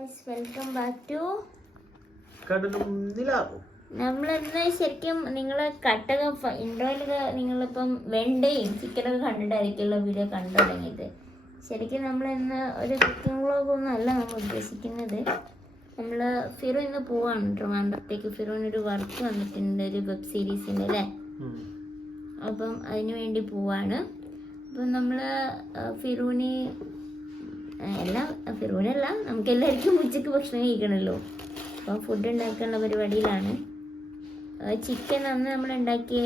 Guys welcome back to കടലും നിലാവും. നമ്മളെന്താ ശരിക്കും നിങ്ങളെ കട്ടൊക്കെ ഇൻട്രോയിലൊക്കെ നിങ്ങളിപ്പം വെണ്ടയും ചിക്കനൊക്കെ കണ്ടിട്ടായിരിക്കുമല്ലോ വീഡിയോ കണ്ടു തുടങ്ങിയത്. ശരിക്കും നമ്മളിന്ന് ഒരു കുക്കിംഗ് വ്ളോഗൊന്നും അല്ല നമ്മൾ ഉദ്ദേശിക്കുന്നത്. നമ്മൾ ഫിറു ഇന്ന് പോവാണ് ട്രിവാൻഡ്രത്തേക്ക്. ഫിറുവിനൊരു വർക്ക് വന്നിട്ടുണ്ട്, ഒരു വെബ് സീരീസിൻ്റെ അല്ലേ. അപ്പം അതിന് വേണ്ടി പോവാണ്. അപ്പം നമ്മൾ ഫിറൂനല്ല നമുക്ക് എല്ലാവർക്കും ഉച്ചയ്ക്ക് ഭക്ഷണം കഴിക്കണമല്ലോ. അപ്പം ഫുഡ് ഉണ്ടാക്കാനുള്ള പരിപാടിയിലാണ്. ചിക്കൻ അന്ന് നമ്മൾ ഉണ്ടാക്കിയ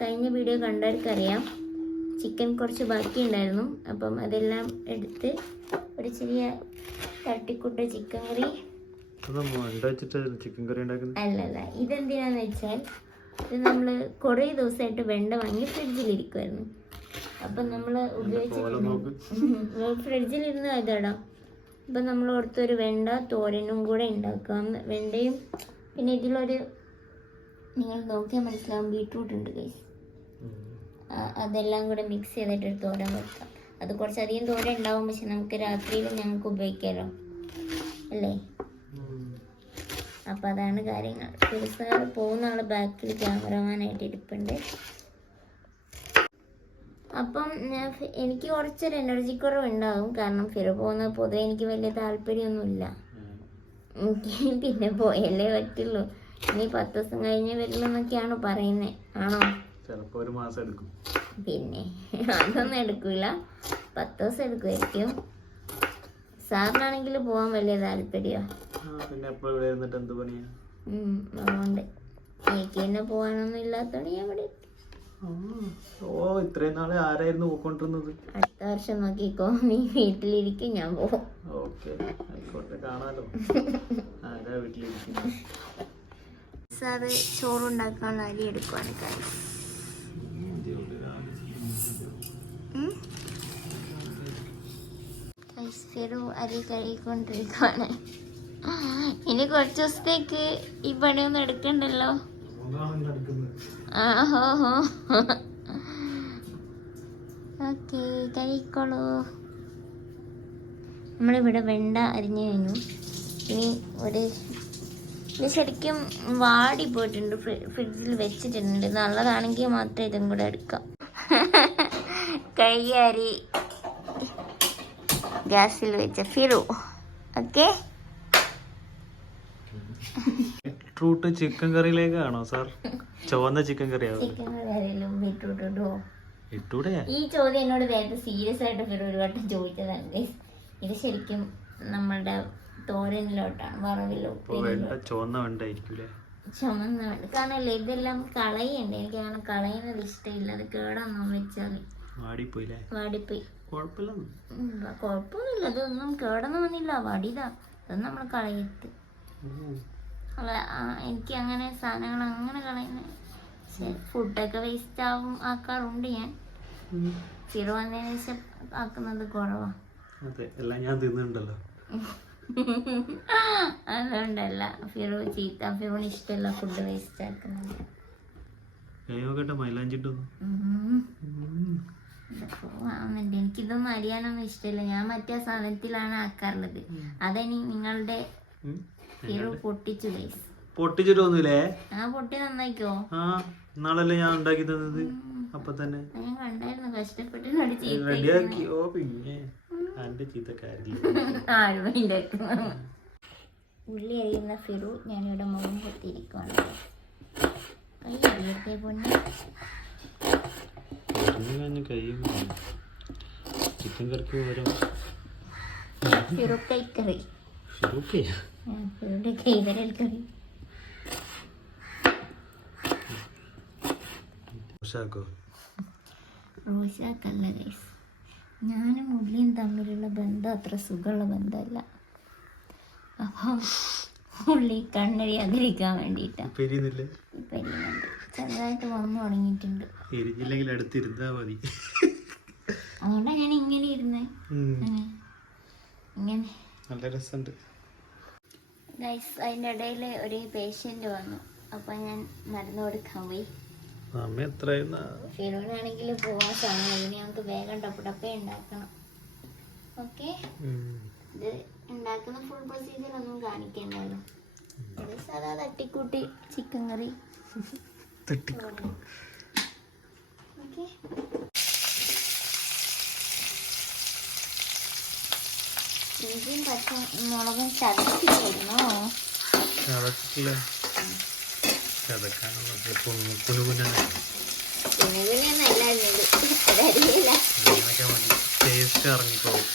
കഴിഞ്ഞ വീഡിയോ കണ്ടവർക്കറിയാം, ചിക്കൻ കുറച്ച് ബാക്കി ഉണ്ടായിരുന്നു. അപ്പം അതെല്ലാം എടുത്ത് ഒരു ചെറിയ തട്ടിക്കൂട്ട് ചിക്കൻ കറി. അല്ലല്ല, ഇതെന്തിനാന്ന് വെച്ചാൽ ഇത് നമ്മൾ കുറേ ദിവസമായിട്ട് വെണ്ട വാങ്ങി ഫ്രിഡ്ജിലിരിക്കുമായിരുന്നു. അപ്പം നമ്മൾ ഫ്രിഡ്ജിലിരുന്ന് ഇതാടാം. അപ്പം നമ്മൾ ഓർത്തൊരു വെണ്ട തോരനും കൂടെ ഉണ്ടാക്കാം. വെണ്ടയും പിന്നെ ഇതിലൊരു നിങ്ങൾ നോക്കിയാൽ മനസ്സിലാവും ബീട്രൂട്ട് ഉണ്ട് ഗൈസ്. അതെല്ലാം കൂടെ മിക്സ് ചെയ്തിട്ടൊരു തോരൻ വെക്കാം. അത് കുറച്ചധികം തോരൻ ഉണ്ടാവും, പക്ഷെ നമുക്ക് രാത്രിയിൽ ഞങ്ങൾക്ക് ഉപയോഗിക്കാമല്ലോ അല്ലേ. അപ്പം അതാണ് കാര്യങ്ങൾ. ഫിറു പോകുന്ന ആൾ ബാക്കിൽ ക്യാമറമാനായിട്ട് ഇരിപ്പുണ്ട്. അപ്പം എനിക്ക് കുറച്ചൊരു എനർജി കുറവുണ്ടാകും, കാരണം ഫിറു പോകുന്നത് പൊതുവെ എനിക്ക് വലിയ താല്പര്യമൊന്നുമില്ല. എനിക്ക് പിന്നെ പോയല്ലേ പറ്റുള്ളൂ. ഇനി 10 ദിവസം കഴിഞ്ഞ് വരുമെന്നൊക്കെയാണ് പറയുന്നത്. ആണോ? ചിലപ്പോൾ ഒരു മാസം എടുക്കും. പിന്നെ അതൊന്നും എടുക്കില്ല, 10 ദിവസം എടുക്കുമായിരിക്കും. സാറിനാണെങ്കിൽ പോകാൻ വലിയ താല്പര്യമാണ്. അതുകൊണ്ട് എനിക്ക് തന്നെ പോകാനൊന്നും ഇല്ലാത്തതുകൊണ്ട് ഞാൻ ഇവിടെ. ഇത്രയും നാളെ ആരായിരുന്നു പോയിക്കൊണ്ടിരുന്നത്? അടുത്ത വർഷം നോക്കിക്കോ, നീ വീട്ടിലിരിക്കും, ഞാൻ പോകും. കാണാലോ ആരാ വീട്ടിലിരിക്കും. സാറ് ചോറുണ്ടാക്കാനുള്ള അരി എടുക്കുവാണ് കാര്യം. അരി കഴുകിക്കൊണ്ടിരിക്കുവാണ്. ഇനി കുറച്ച് ദിവസത്തേക്ക് ഈ പണിയൊന്നും എടുക്കണ്ടല്ലോ. ഓക്കെ, കഴിക്കോളൂ. നമ്മളിവിടെ വെണ്ട അരിഞ്ഞു കഴിഞ്ഞു. ഇനി ഇത് ശരിക്കും വാടി പോയിട്ടുണ്ട്, ഫ്രിഡ്ജിൽ വെച്ചിട്ടുണ്ട്. നല്ലതാണെങ്കിൽ മാത്രമേ ഇതും കൂടെ എടുക്കാം. കഴുകിയ അരി ഗ്യാസിൽ വെച്ച ഫിറു. ഓക്കെ, ബീട്രൂട്ട് ചിക്കൻ കറിയിലേക്കാണോ സാർ? ചുവന്ന ചിക്കൻ കറിയാവും. ചിക്കൻ കറി ആരെങ്കിലും ബീട്രൂട്ട് ഇടുവോ? ഇട്ടൂടെ? ഈ ചോദ്യം എന്നോട് നേരത്തെ സീരിയസ് ആയിട്ട് ഫിറു ഒരു വട്ടം ചോദിച്ചതാണ്. ഇത് ശരിക്കും നമ്മളുടെ തോരനിലോട്ടാണ്, വറവിലോ. ചുവന്ന വെണ്ടായിരിക്കൂലേ? ചുമന്ന വെണ്ട കാണല്ലേ. ഇതെല്ലാം കളയണ്ടേ, എനിക്ക് അങ്ങനെ കളയുന്നത് ഇഷ്ടമില്ല. അത് കേടാന്നോ വെച്ചാൽ വാടിപ്പോയി. കുഴപ്പമൊന്നുമില്ല, അതൊന്നും കേടൊന്നും വന്നില്ല. വടിതാ, അതൊന്നും നമ്മൾ കളയത്ത്. എനിക്ക് അങ്ങനെ സാധനങ്ങൾ അങ്ങനെ കളയുന്ന ഫുഡൊക്കെ വേസ്റ്റ് ആക്കാറുണ്ട് ഞാൻ. ഫിറു വന്നതിന് ശേഷം ആക്കുന്നത് കുറവാണ്. അതുകൊണ്ടല്ല, ഫിറോന് ഇഷ്ടമല്ല ഫുഡ് വേസ്റ്റ് ആക്കുന്നത്. എനിക്കിതൊന്നും അറിയാനൊന്നും ഇഷ്ടമില്ല. ഞാൻ മറ്റേ സാധനത്തിലാണ് ആക്കാറുള്ളത്. അതനി നിങ്ങളുടെ ഫിറു പൊട്ടിച്ചു ഗൈസ്. പൊട്ടിച്ചിട്ടൊന്നുമില്ലേ? പൊട്ടി നന്നായിക്കോ. നാളല്ലേ ഞാൻ ഉണ്ടാക്കി തന്നത്. അപ്പൊ തന്നെ ഞാൻ കണ്ടായിരുന്നു, കഷ്ടപ്പെട്ട് റെഡിയാക്കിയോ. പിന്നെ ഉള്ളി അരിയുന്ന ഫിറു ഞാനിവിടെ മുഖം പൊത്തിയിരിക്കുവാണ്. ചിക്കൻ കറിക്ക് ഫിറുക്കൈക്കറി, ഫിറുടെ കൈവരൽ കറി. റോഷാക്കല്ല ഗൈസ്, ഞാനും ഉള്ളിയും തമ്മിലുള്ള ബന്ധം അത്ര സുഖമുള്ള ബന്ധമല്ല. അപ്പം ഉള്ളി കണ്ണരിയാതിരിക്കാൻ വേണ്ടിയിട്ടാണ്. പെരിയുന്നുണ്ട്, ചെറുതായിട്ട് വന്നു തുടങ്ങിയിട്ടുണ്ട്. അതുകൊണ്ടാണ് ഞാൻ ഇങ്ങനെ ഇരുന്നേ. ഇങ്ങനെ നല്ല രസമുണ്ട് ഗൈസ്. അതിൻ്റെ ഇടയിൽ ഒരു പേഷ്യൻ്റ് വന്നു, അപ്പം ഞാൻ മരുന്ന് കൊടുക്കാൻ പോയി. ഫിറോനാണെങ്കിൽ പോവാൻ സമയം, അതിന് ഞങ്ങൾക്ക് വേഗം ടപ്പേ ഉണ്ടാക്കണം. ഓക്കെ, ഇത് ഉണ്ടാക്കുന്ന ഫുൾ പ്രൊസീജിയർ ഒന്നും കാണിക്കണ്ടല്ലോ. ഇത് സാധാ തട്ടിക്കൂട്ടി ചിക്കൻ കറി. ഓക്കെ, ഇഞ്ചിയും പച്ചമുളകും ചതച്ചിട്ടായിരുന്നോ? ചതച്ചിട്ടില്ല, ചതക്കാനൊന്നും കുനുകുനൊന്നല്ലായിരുന്നു, ടേസ്റ്റ് ഇറങ്ങിക്കോളും.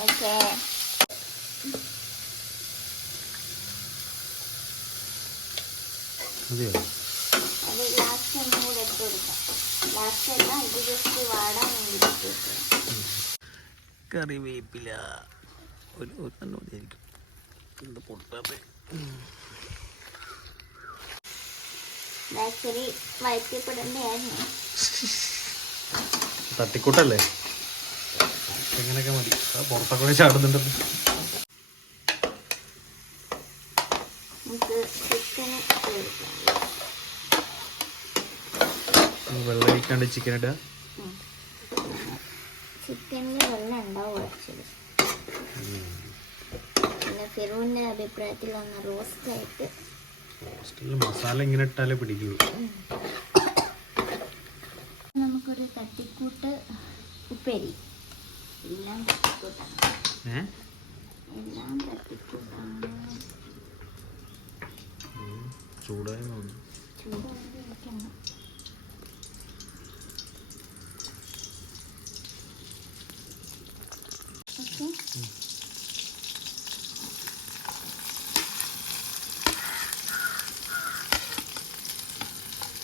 ഓക്കെ. മതിയോ? അത് ലാസ്റ്റ് ഒന്നും കൂടെ ഇട്ട് കൊടുക്കാം. ലാസ്റ്റ് അല്ല, ഇത് ജസ്റ്റ് വാടാൻ വേണ്ടി ഇട്ട് കൊടുക്കാം. കറിവേപ്പില ഒരു മതിയായിരിക്കും. ഇത് പൊട്ടാതെ ആക്ച്വലി വയറ്റിപ്പെടേണ്ടതായിരുന്നു. തട്ടിക്കൂട്ടല്ലേ, എങ്ങനെയൊക്കെ മതി. പുറത്തൊക്കെ ചാടുന്നുണ്ടല്ലോ. നമുക്ക് ചിക്കൻ എടുക്കാം. വെള്ളം ഒഴിക്കാണ്ട് ചിക്കൻ ഇടുക. ചിക്കനിൽ വെള്ളം ഉണ്ടാവും ആക്ച്വലി. പിന്നെ ഫിറൂൻ്റെ അഭിപ്രായത്തിൽ വന്ന റോസ്റ്റായിട്ട് മസാല ഇങ്ങനെ ഇട്ടാലേ പിടിക്കൂ. നമുക്കൊരു തട്ടിക്കൂട്ട് ഉപ്പേരി. എല്ലാം തട്ടിക്കൂട്ടാണ്, എല്ലാം തട്ടിക്കൂട്ടാണ്. ചൂടായി തോന്നുന്നു. ചൂടാക്കി വെക്കണം. ഓക്കെ,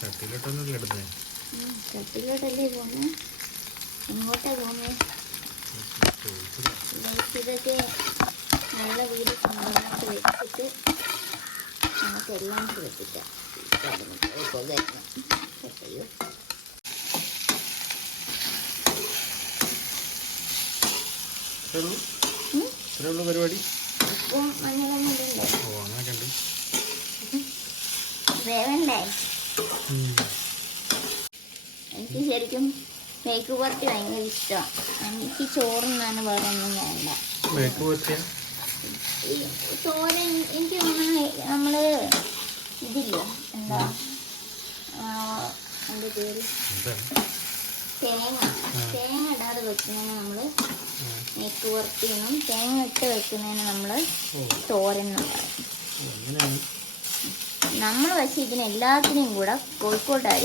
ചട്ടിയിലോട്ടൊന്നുമില്ല ഇടുന്നേ. ചട്ടിയിലോട്ടല്ലേ പോകുന്നത്? എങ്ങോട്ടാ പോകുന്നത്? ഇതൊക്കെ നല്ല വീട് സ്വന്തമായിട്ട് വെച്ചിട്ട് നമുക്കെല്ലാം ശ്രദ്ധിക്കാം. അയ്യോ, ഇത്രേ ഉള്ളൂ പരിപാടി. ഉപ്പും മഞ്ഞളൊന്നും ഇടണ്ടേ? ഓ, അങ്ങനെയൊക്കെ ഉണ്ട്. വേവണ്ടേ? എനിക്ക് ശരിക്കും മേക്ക് പുരട്ടി ഭയങ്കര ഇഷ്ടമാണ്. എനിക്ക് ചോറുന്നാണ് വേറെ ഒന്നും വേണ്ട. മേക്ക് പുരട്ടിയ തോരൻ എനിക്ക് തോന്നുന്നു നമ്മള് ഇതില്ലേ, എന്താ എൻ്റെ പേര്, തേങ്ങ ഇടാതെ വെക്കുന്നതിന് നമ്മൾ മേക്ക് പുരട്ടിയെന്നും തേങ്ങ ഇട്ട് വെക്കുന്നതിന് നമ്മൾ തോരൻ എന്നും പറയും. നമ്മൾ പക്ഷെ ഇതിനെല്ലാത്തിനും കൂടെ കോഴിക്കോട്ടുകാർ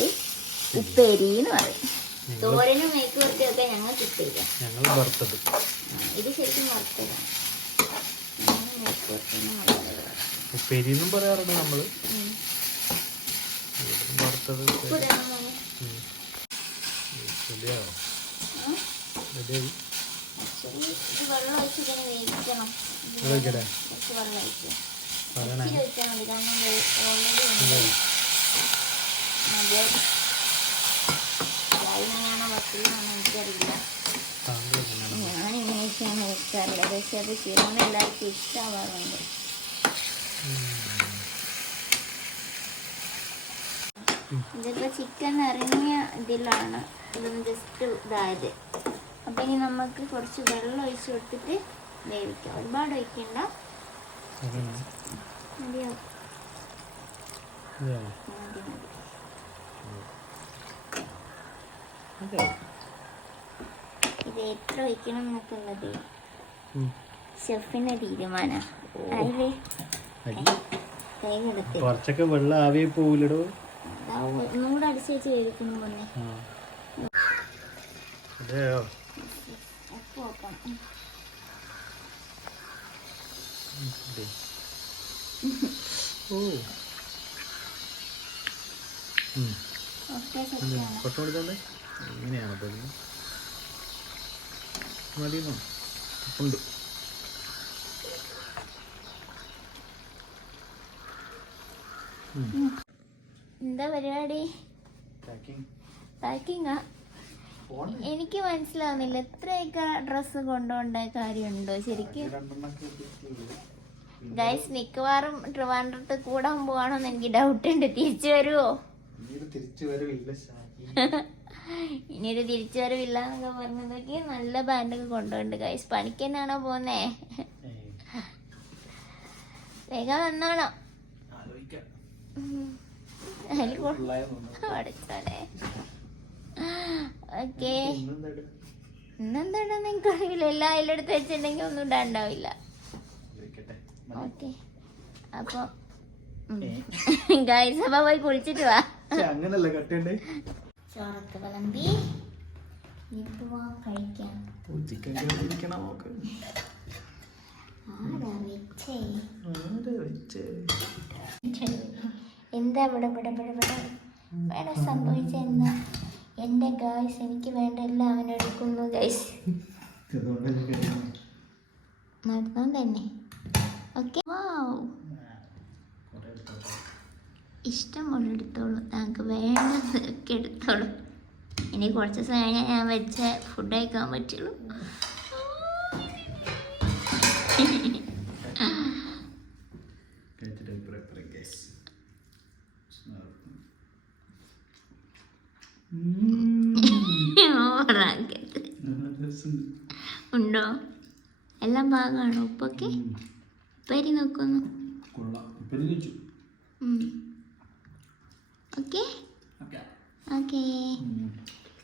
ഉപ്പേരി എന്ന് പറയും. തോരനും മേക്ക് പുരട്ടിയൊക്കെ ഞങ്ങൾ കിട്ടില്ല. ഇത് ശരിക്കും വറുത്തതാണ്. ഉപ്പേരി എന്നും പറയാറുണ്ട് നമ്മള്. വെള്ളം ഒഴിച്ച് ഇതിനെ വേവിക്കണം. കുറച്ച് വെള്ളം ഒഴിച്ച് വെച്ചാൽ മതി. കാരണം ഓൾറെഡി എങ്ങനെയാണോ വട്ടിലാണോ എനിക്കറിയില്ല. ഞാനിങ്ങനെയൊക്കെയാണ് വെക്കാറുള്ളത്. പക്ഷെ അത് ശരിയാണ് എല്ലാവർക്കും ഇഷ്ടമാവാറുണ്ട്. ഇതിപ്പോൾ ചിക്കൻ ഇറങ്ങിയ ഇതിലാണ് ഇതൊന്ന് ജസ്റ്റ് ഇതായത്. അപ്പം ഇനി നമുക്ക് കുറച്ച് വെള്ളം ഒഴിച്ച് കൊടുത്തിട്ട് വേവിക്കാം. ഒരുപാട് ഒഴിക്കണ്ട, മതിയോ? ഇത് എത്ര ഒഴിക്കണം എന്നൊക്കെയുള്ളത് ഷെഫിന്റെ തീരുമാനം. അതില് കുറച്ചൊക്കെ വെള്ളം ആവിയെ പോവില്ലടോ. ഒന്നുകൂടെ അടിച്ച് വെച്ച് വേവിക്കുന്നു പൊന്നെ. ഉപ്പ് നോക്കണം. ഒക്കെ സെറ്റാണ്. ഇങ്ങനെയാണ് മതിയോ? ഉണ്ട്. എന്താ പരിപാടി? പാക്കിങ്ങാ? എനിക്ക് മനസ്സിലാവുന്നില്ല. എത്രയൊക്കെ ഡ്രസ്സ് കൊണ്ടുപോകേണ്ട കാര്യമുണ്ടോ ശരിക്കും? ഗൈസ്, മിക്കവാറും ട്രിവാൻഡ്രത്ത് കൂടാൻ പോവാണോന്ന് എനിക്ക് ഡൗട്ട് ഉണ്ട്. തിരിച്ചു വരുവോ? ഇനിയൊരു തിരിച്ചു വരവില്ല എന്നൊക്കെ പറഞ്ഞതൊക്കെ നല്ല ബാൻഡൊക്കെ കൊണ്ടുപോകുന്നുണ്ട് ഗൈസ്. പണിക്ക് തന്നെയാണോ പോകുന്നേ? വേഗം വന്നോളോ ആലോചിക്കാം. ഓക്കെ. ഇന്നെന്താ നിങ്ങൾക്ക് അറിയില്ല, എല്ലാം അതിലെടുത്ത് വെച്ചിട്ടുണ്ടെങ്കിൽ ഒന്നും ഇടാണ്ടാവില്ല. ഓക്കെ, അപ്പൊ ഗൈസ് അപ്പൊ പോയി കുളിച്ചിട്ട് വാ. അങ്ങനല്ല കട്ടേണ്ടേ. ചോറൊക്കെ വിളമ്പി ഇനിയിപ്പോ വാ കഴിക്കാം. ചിക്കൻ കറി ഇരിക്കണം നോക്ക്. ആരാ വെച്ചേ? ആരാ വെച്ചേ? എന്താ ഇവിടെ ഇവിടെ സംഭവിച്ചെന്താ? എൻ്റെ ഗൈസ് എനിക്ക് വേണ്ട എല്ലാം അവനെടുക്കുന്നു ഗൈസ്. നടന്നു തന്നെ. ഓക്കെ, ഇഷ്ടമുള്ള എടുത്തോളൂ, ഞങ്ങൾക്ക് വേണ്ടതൊക്കെ എടുത്തോളൂ. ഇനി കുറച്ച് ദിവസം കഴിഞ്ഞാൽ ഞാൻ വെച്ച ഫുഡ് കഴിക്കാൻ പറ്റുള്ളൂ. ഉണ്ടോ? എല്ലാം പാകമാണോ? ഉപ്പൊക്കെ ഉപ്പേരി നോക്കുന്നു. ഓക്കെ ഓക്കെ,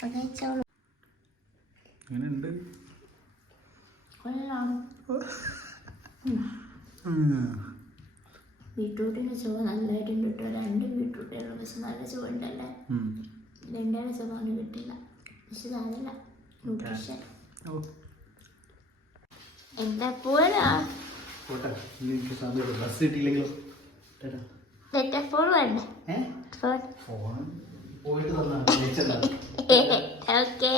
കഴിച്ചോളൂ. കൊള്ളാം. ബീട്രൂട്ടിൻ്റെ ചുവ നല്ലതായിട്ടുണ്ട് കേട്ടോ. 2 ബീട്രൂട്ടുള്ള പക്ഷെ നല്ല ചുവ ഉണ്ടല്ലേ. രണ്ടാണ് ചുവ അവന് കിട്ടില്ല, പക്ഷെ അതല്ല ന്യൂട്രീഷൻ. എന്താ പോരാ ഫോൺ വേണ്ടേ? ഓക്കെ.